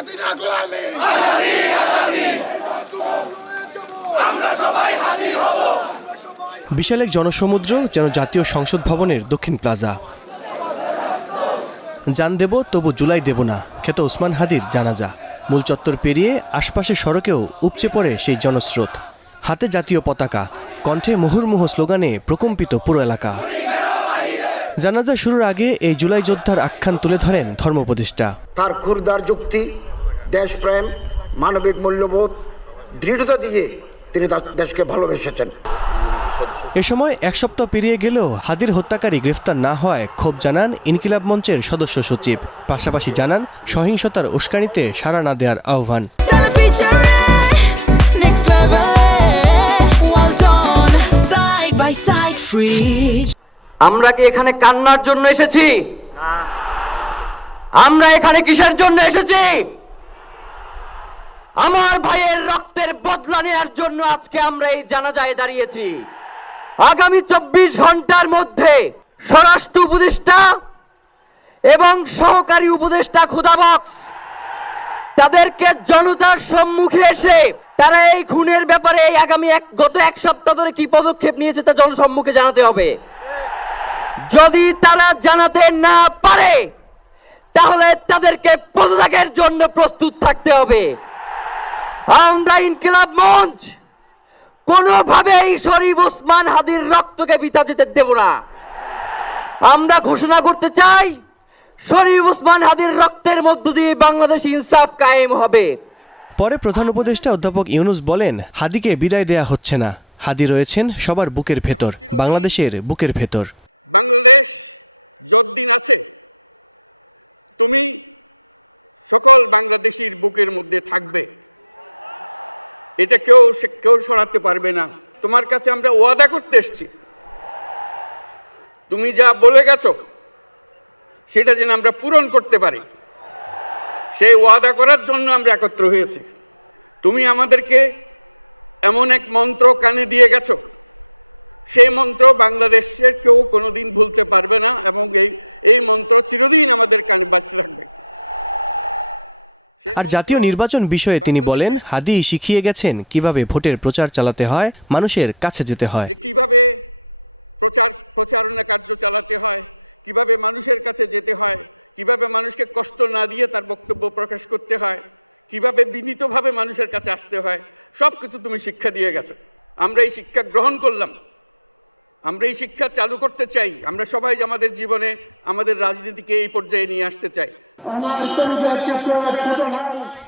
জাতি না গোলামি। বিশাল এক জনসমুদ্র যেন জাতীয় সংসদ ভবনের দক্ষিণ প্লাজা। জান দেব তবু জুলাই দেব না, খ্যাত ওসমান হাদির জানাজা। মূল চত্বর পেরিয়ে আশপাশের সড়কেও উপচে পড়ে সেই জনস্রোত। হাতে জাতীয় পতাকা, কণ্ঠে মুহুর্মুহু স্লোগানে প্রকম্পিত পুরো এলাকা। জানাজা শুরুর আগে এই জুলাই যোদ্ধার আখ্যান তুলে ধরেন ধর্মোপদেষ্টা। তার ক্ষুরদার যুক্তি, দেশপ্রেম, মানবিক মূল্যবোধ, দৃঢ়তা দিয়ে তিনি দেশকে ভালোবেসেছেন। এ সময় এক সপ্তাহ পেরিয়ে গেলেও হাদির হত্যাকারী গ্রেফতার না হওয়ায় ক্ষোভ জানান ইনকিলাব মঞ্চের সদস্য সচিব। পাশাপাশি জানান সহিংসতার উস্কানিতে সাড়া না দেওয়ার আহ্বান। আমরা কি এখানে কান্নার জন্য এসেছি? আমরা এখানে কিসের জন্য এসেছি? আমার ভাইয়ের রক্তের বদলা নেওয়ার জন্য আজকে আমরা এই জানাজায় দাঁড়িয়েছি। আগামী 24 ঘন্টার মধ্যে স্বরাষ্ট্র উপদেষ্টা এবং সহকারী উপদেষ্টা খুদাবক্স তাদেরকে জনতার সম্মুখে এসে তারা এই খুনের ব্যাপারে গত এক সপ্তাহ ধরে কি পদক্ষেপ নিয়েছে তা জনসম্মুখে জানাতে হবে। যদি তারা জানাতে না পারে তাহলে তাদেরকে পদত্যাগের জন্য প্রস্তুত থাকতে হবে। আমরা ইনকিলাব মঞ্চ কোনোভাবেই শরীফ ওসমান হাদির রক্তকে বৃথা যেতে দেব না। আমরা ঘোষণা করতে চাই, শরীফ ওসমান হাদির রক্তের মধ্য দিয়ে বাংলাদেশ ইনসাফ কায়েম হবে। পরে প্রধান উপদেষ্টা অধ্যাপক ইউনুস বলেন, হাদিকে বিদায় দেয়া হচ্ছে না। হাদি রয়েছেন সবার বুকের ভেতর, বাংলাদেশের বুকের ভেতর। আর জাতীয় নির্বাচন বিষয়ে তিনি বলেন, হাদি শিখিয়ে গেছেন কিভাবে ভোটের প্রচার চালাতে হয়, মানুষের কাছে যেতে হয়।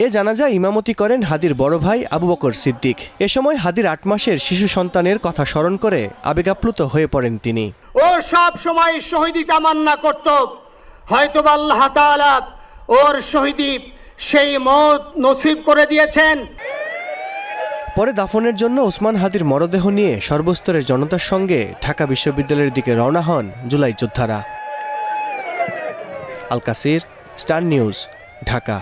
এ জানাজায় ইমামতি করেন হাদির বড় ভাই আবু বকর সিদ্দিক। এ সময় হাদির 8 মাসের শিশু সন্তানের কথা স্মরণ করে আবেগাপ্লুত হয়ে পড়েন তিনি। ও সব সময় শহীদি তামান্না করত, হয়তো আল্লাহ তাআলা ওর শহীদি সেই মত নসিব করে দিয়েছেন। পরে দাফনের জন্য ওসমান হাদির মরদেহ নিয়ে সর্বস্তরের জনতার সঙ্গে ঢাকা বিশ্ববিদ্যালয়ের দিকে রওনা হন জুলাই যোদ্ধারা। আল কাসির, স্টার নিউজ, ঢাকা।